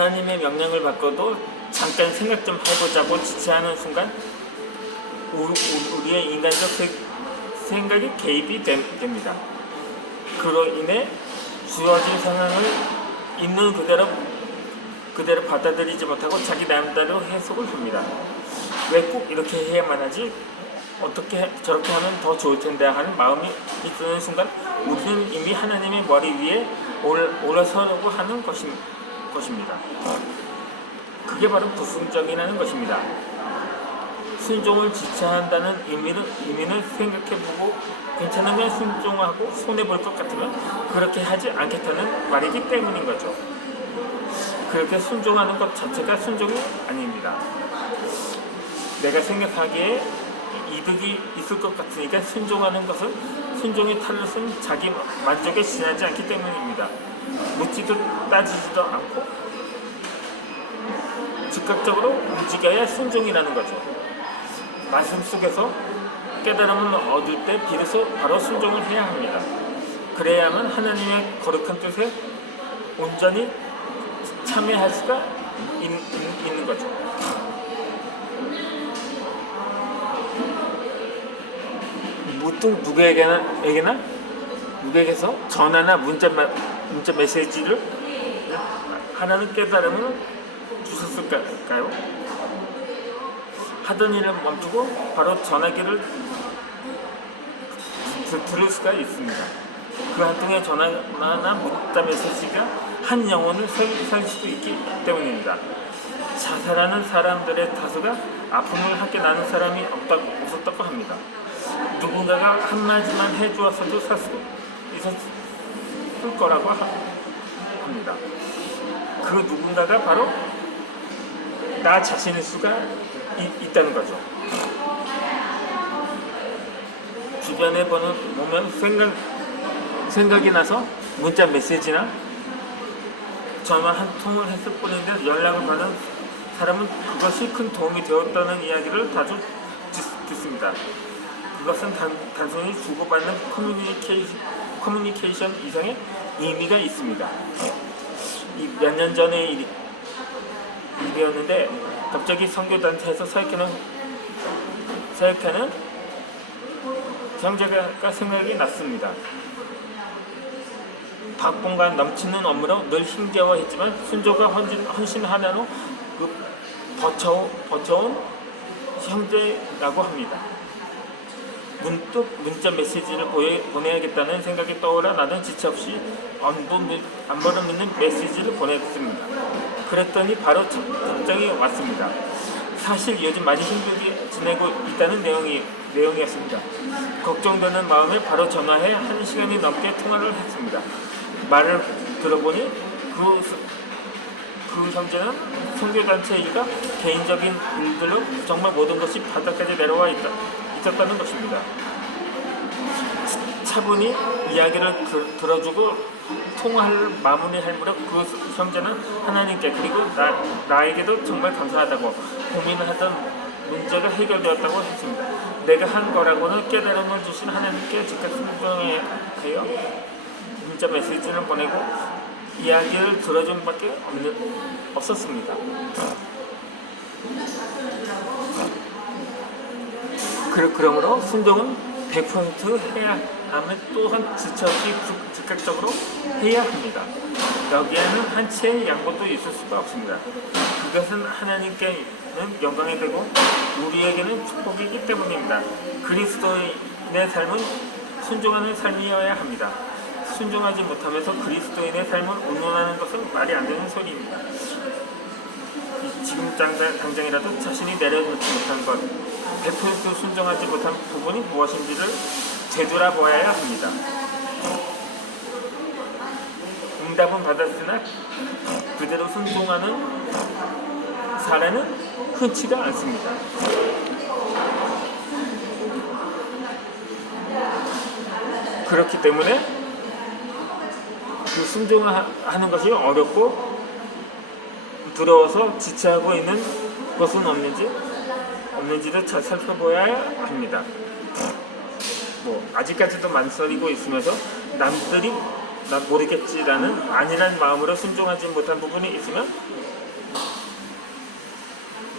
하나님의 명령을 받고도 잠깐 생각 좀 해보자고 지체하는 순간 우리의 인간적 생각이 개입이 됩니다. 그로 인해 주어진 상황을 있는 그대로 받아들이지 못하고 자기 나름대로 해석을 합니다. 왜 꼭 이렇게 해야만 하지? 어떻게 저렇게 하면 더 좋을 텐데 하는 마음이 이끄는 순간 우리는 이미 하나님의 머리 위에 올라서려고 하는 것입니다. 그게 바로 불순종이라는 것입니다. 순종을 지체한다는 의미는 생각해보고 괜찮으면 순종하고 손해볼 것 같으면 그렇게 하지 않겠다는 말이기 때문인 거죠. 그렇게 순종하는 것 자체가 순종이 아닙니다. 내가 생각하기에 이득이 있을 것 같으니까 순종하는 것은 순종의 탈롯은 자기 만족에 지나지 않기 때문입니다. 묻지도 따지지도 않고 즉각적으로 움직여야 순종이라는 거죠. 말씀 속에서 깨달음을 얻을 때 비로소 바로 순종을 해야 합니다. 그래야만 하나님의 거룩한 뜻에 온전히 참여할 수가 있는 거죠. 보통 누구에게서 전화나 문자 메시지를 하나는 깨달음을 주셨을까요? 하던 일을 멈추고 바로 전화기를 들을 수가 있습니다. 그 한 통의 전화나 문자 메시지가 한 영혼을 살 수도 있기 때문입니다. 자살하는 사람들의 다수가 아픔을 함께 나눈 사람이 없었다고 합니다. 누군가가 한마디만 해주었어도 살 수 있었을 거라고 합니다. 그 누군가가 바로 나 자신일 수가 있다는 거죠. 주변에 보면 생각이 나서 문자 메시지나 전화 한 통을 했을 뿐인데 연락을 받은 사람은 그것이 큰 도움이 되었다는 이야기를 자주 듣습니다. 그것은 단순히 주고받는 커뮤니케이션 이상의 의미가 있습니다. 몇 년 전의 일이었는데 갑자기 선교단체에서 사역하는 형제가 생각이 났습니다. 박봉과 넘치는 업무로 늘 힘겨워했지만 순종과 헌신 하나로 버텨온 형제라고 합니다. 문득 문자 메시지를 보내야겠다는 생각이 떠오라 나는 지체 없이 안부를 묻는 메시지를 보냈습니다. 그랬더니 바로 답장이 왔습니다. 사실 요즘 많이 힘들게 지내고 있다는 내용이었습니다. 걱정되는 마음에 바로 전화해 1시간이 넘게 통화를 했습니다. 말을 들어보니 그 형제는 선교단체 일과 개인적인 일들로 정말 모든 것이 바닥까지 내려와 있었다는 것입니다. 차분히 이야기를 들어주고 통화를 마무리할 무렵 그 형제는 하나님께 그리고 나에게도 정말 감사하다고 고민하던 문제가 해결되었다고 했습니다. 내가 한 거라고는 깨달음을 주신 하나님께 즉각 순종하여 문자 메시지를 보내고 이야기를 들어준 밖에 없었습니다. 그러므로 순종은 100% 해야 하며 또한 지체 없이 즉각적으로 해야 합니다. 여기에는 한치의 양보도 있을 수가 없습니다. 그것은 하나님께는 영광이 되고 우리에게는 축복이기 때문입니다. 그리스도인의 삶은 순종하는 삶이어야 합니다. 순종하지 못하면서 그리스도인의 삶을 운운하는 것은 말이 안 되는 소리입니다. 지금 당장이라도 자신이 내려놓지 못한 것, 100% 순종하지 못한 부분이 무엇인지를 되돌아보아야 합니다. 응답은 받았으나 그대로 순종하는 사례는 흔치가 않습니다. 그렇기 때문에 그 순종하는 것이 어렵고 두려워서 지체하고 있는 것은 없는지를 잘 살펴봐야 합니다. 아직까지도 망설이고 있으면서 남들이 난 모르겠지라는 안일한 마음으로 순종하지 못한 부분이 있으면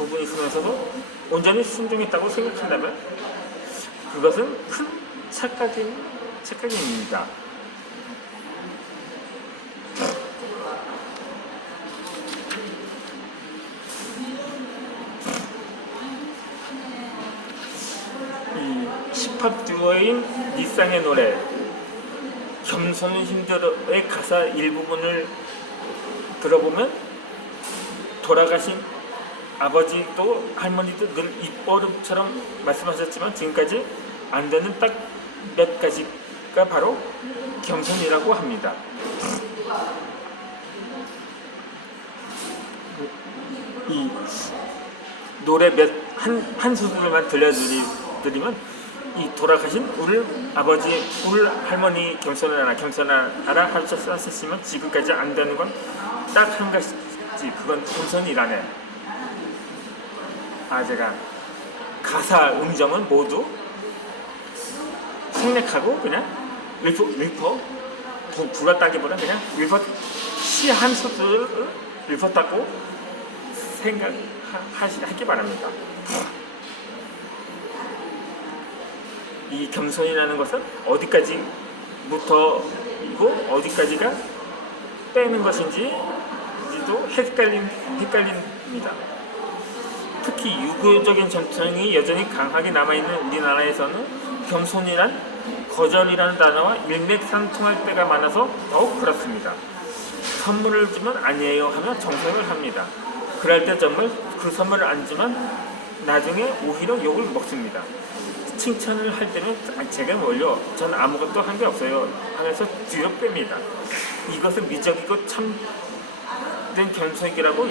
부분이 있으면서도 온전히 순종했다고 생각한다면 그것은 큰 착각입니다. 이 힙합 듀오인 니쌍의 노래 겸손은 힘들어의 가사 일부분을 들어보면 돌아가신 아버지도 할머니도 늘 입버릇처럼 말씀하셨지만 지금까지 안 되는 딱 몇 가지가 바로 겸손이라고 합니다. 이 노래 한 소절만 들려드리면 이 돌아가신 우리 아버지, 우리 할머니 겸손하라 하셨으면 지금까지 안 되는 건 딱 한 가지지, 그건 겸손이라네. 제가 가사 음정은 모두 생략하고 그냥 읊어 불었다기보다 그냥 시 한 소절을 읊었다고 생각하기 바랍니다. 이 겸손이라는 것은 어디까지부터이고 어디까지가 빼는 것인지도 헷갈립니다. 특히 유교적인 전통이 여전히 강하게 남아있는 우리나라에서는 겸손이란 거절이라는 단어와 일맥상통할 때가 많아서 더욱 그렇습니다. 선물을 주면 아니에요 하며 정색을 합니다. 그럴 때 정말 그 선물을 안 주면 나중에 오히려 욕을 먹습니다. 칭찬을 할 때는 제가 뭘요? 전 아무것도 한 게 없어요 하면서 뒤로 뺍니다. 이것은 미적이고 참된 겸손이라고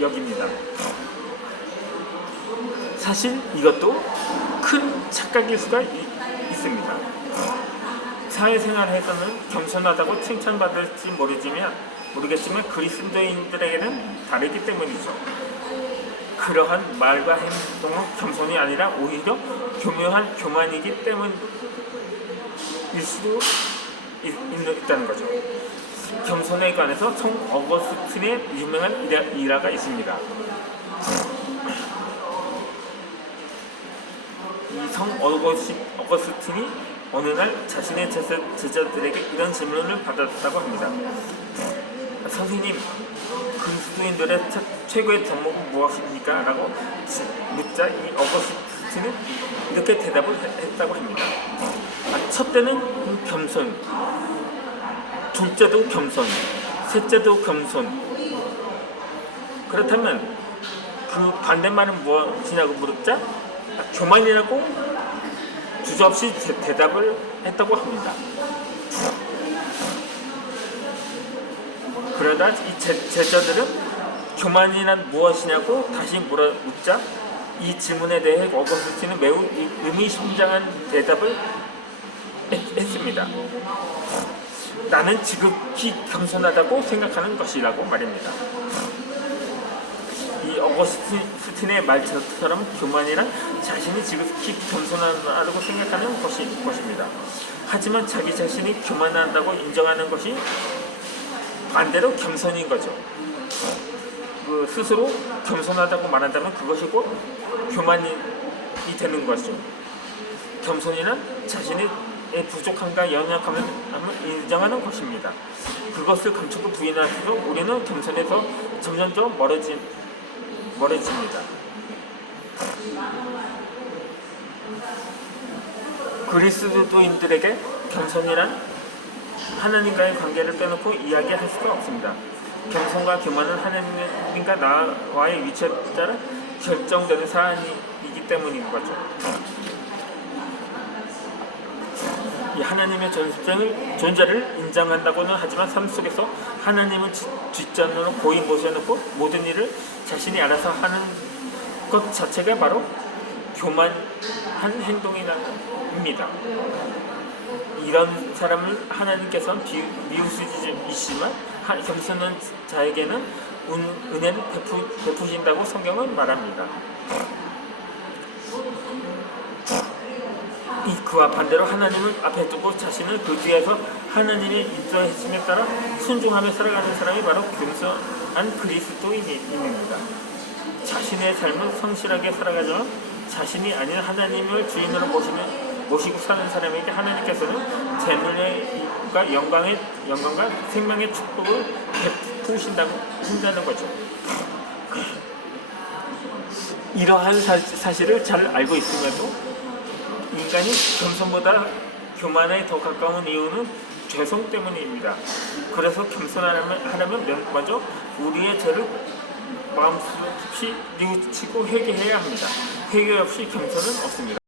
여깁니다. 사실 이것도 큰 착각일 수가 있습니다. 사회생활에서는 겸손하다고 칭찬받을지 모르겠지만 그리스도인들에게는 다르기 때문이죠. 그러한 말과 행동은 겸손이 아니라 오히려 교묘한 교만이기 때문일 수도 있다는 거죠. 겸손에 관해서 성 어거스틴의 유명한 일화가 있습니다. 이 성 어거스틴이 어느 날 자신의 제자들에게 이런 질문을 받았다고 합니다. 선생님, 그리스도인들의 최고의 덕목은 무엇입니까? 라고 묻자 이 어거스틴은 이렇게 대답을 했다고 합니다. 첫째는 겸손, 둘째도 겸손, 셋째도 겸손. 그렇다면 그 반대말은 무엇이냐고 물었자 교만이라고 주저없이 대답을 했다고 합니다. 그러다 이 제자들은 교만이란 무엇이냐고 다시 묻자 이 질문에 대해 어거스틴은 매우 의미심장한 대답을 했습니다. 나는 지극히 겸손하다고 생각하는 것이라고 말입니다. 이 어거스틴의 말처럼 교만이란 자신이 지극히 겸손하다고 생각하는 것입니다. 하지만 자기 자신이 교만하다고 인정하는 것이 반대로 겸손인 거죠. 스스로 겸손하다고 말한다면 그것이 곧 교만이 되는 것이죠. 겸손이란 자신의 부족함과 연약함을 인정하는 것입니다. 그것을 감추고 부인할수록 우리는 겸손에서 점점 더 멀어집니다. 그리스도인들에게 겸손이란 하나님과의 관계를 빼놓고 이야기할 수가 없습니다. 겸손과 교만은 하나님과 나와의 위치에 따라 결정되는 사안이기 때문인 거죠. 이 하나님의 존재를 인정한다고는 하지만 삶 속에서 하나님을 뒷전으로 고이 모셔놓고 모든 일을 자신이 알아서 하는 것 자체가 바로 교만한 행동입니다. 이런 사람을 하나님께서는 미우시지만 겸손한 자에게는 은혜를 베푸신다고 성경은 말합니다. 그와 반대로 하나님을 앞에 두고 자신을 그 뒤에서 하나님의 인도하심에 따라 순종하며 살아가는 사람이 바로 겸손한 그리스도인입니다. 자신의 삶을 성실하게 살아가지만 자신이 아닌 하나님을 주인으로 모시고 사는 사람에게 하나님께서는 재물과 영광과 생명의 축복을 베푸신다고 한다는 거죠. 이러한 사실을 잘 알고 있음에도 인간이 겸손보다 교만에 더 가까운 이유는 죄성 때문입니다. 그래서 겸손하려면 먼저 우리의 죄를 마음속에 깊이 뉘우치고 회개해야 합니다. 회개 없이 겸손은 없습니다.